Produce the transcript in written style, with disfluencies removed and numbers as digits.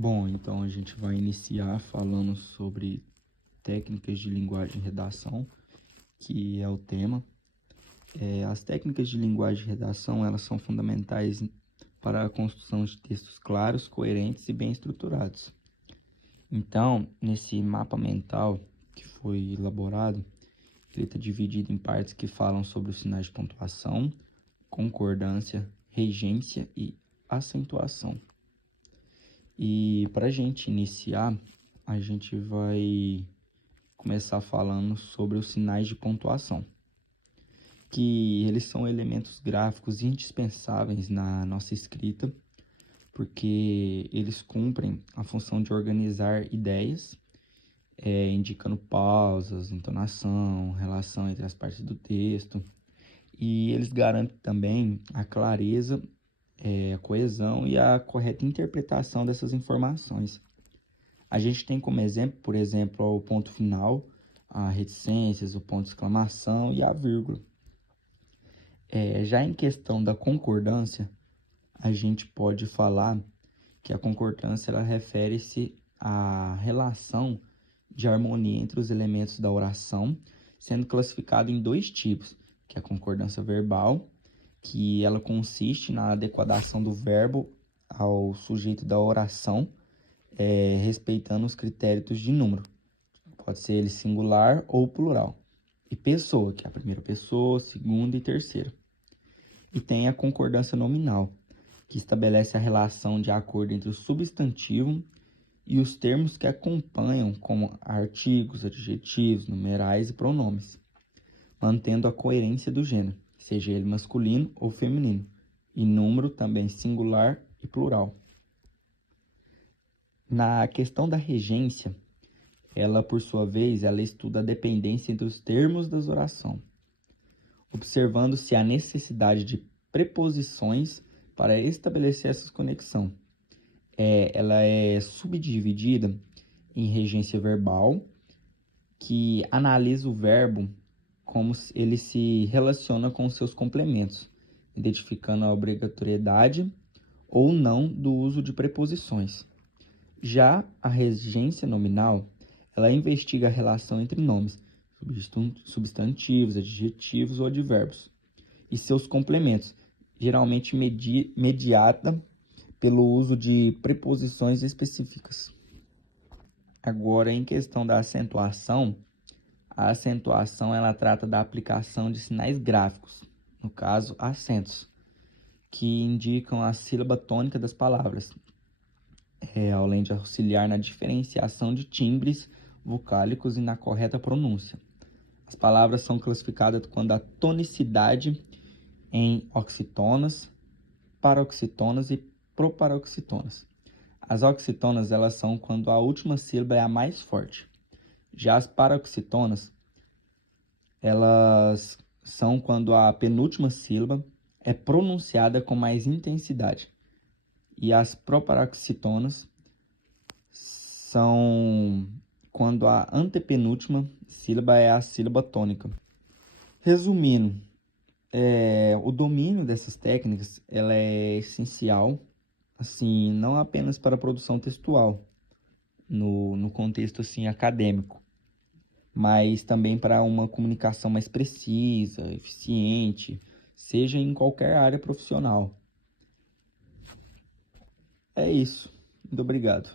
Bom, então a gente vai iniciar falando sobre técnicas de linguagem e redação, que é o tema. As técnicas de linguagem e redação, elas são fundamentais para a construção de textos claros, coerentes e bem estruturados. Então, nesse mapa mental que foi elaborado, ele está dividido em partes que falam sobre os sinais de pontuação, concordância, regência e acentuação. E para a gente iniciar, a gente vai começar falando sobre os sinais de pontuação, que eles são elementos gráficos indispensáveis na nossa escrita, porque eles cumprem a função de organizar ideias, indicando pausas, entonação, relação entre as partes do texto, e eles garantem também a clareza, a coesão e a correta interpretação dessas informações. A gente tem como exemplo, por exemplo, o ponto final, as reticências, o ponto de exclamação e a vírgula. Já em questão da concordância, a gente pode falar que a concordância ela refere-se à relação de harmonia entre os elementos da oração, sendo classificado em dois tipos, que é a concordância verbal, que ela consiste na adequação do verbo ao sujeito da oração, respeitando os critérios de número. Pode ser ele singular ou plural. E pessoa, que é a primeira pessoa, segunda e terceira. E tem a concordância nominal, que estabelece a relação de acordo entre o substantivo e os termos que acompanham, como artigos, adjetivos, numerais e pronomes, mantendo a coerência do gênero, seja ele masculino ou feminino, e número também singular e plural. Na questão da regência, ela, por sua vez, ela estuda a dependência entre os termos das orações, observando se há necessidade de preposições para estabelecer essa conexão. Ela é subdividida em regência verbal, que analisa o verbo como ele se relaciona com seus complementos, identificando a obrigatoriedade ou não do uso de preposições. Já a regência nominal, ela investiga a relação entre nomes, substantivos, adjetivos ou advérbios, e seus complementos, geralmente mediada pelo uso de preposições específicas. Agora, em questão da acentuação, a acentuação ela trata da aplicação de sinais gráficos, no caso, acentos, que indicam a sílaba tônica das palavras, além de auxiliar na diferenciação de timbres vocálicos e na correta pronúncia. As palavras são classificadas quando a tonicidade em oxítonas, paroxítonas e proparoxítonas. As oxítonas elas são quando a última sílaba é a mais forte. Já as paroxítonas elas são quando a penúltima sílaba é pronunciada com mais intensidade. E as proparoxítonas são quando a antepenúltima sílaba é a sílaba tônica. Resumindo, o domínio dessas técnicas ela é essencial, assim, não apenas para a produção textual, no contexto assim, acadêmico, mas também para uma comunicação mais precisa, eficiente, seja em qualquer área profissional. É isso. Muito obrigado.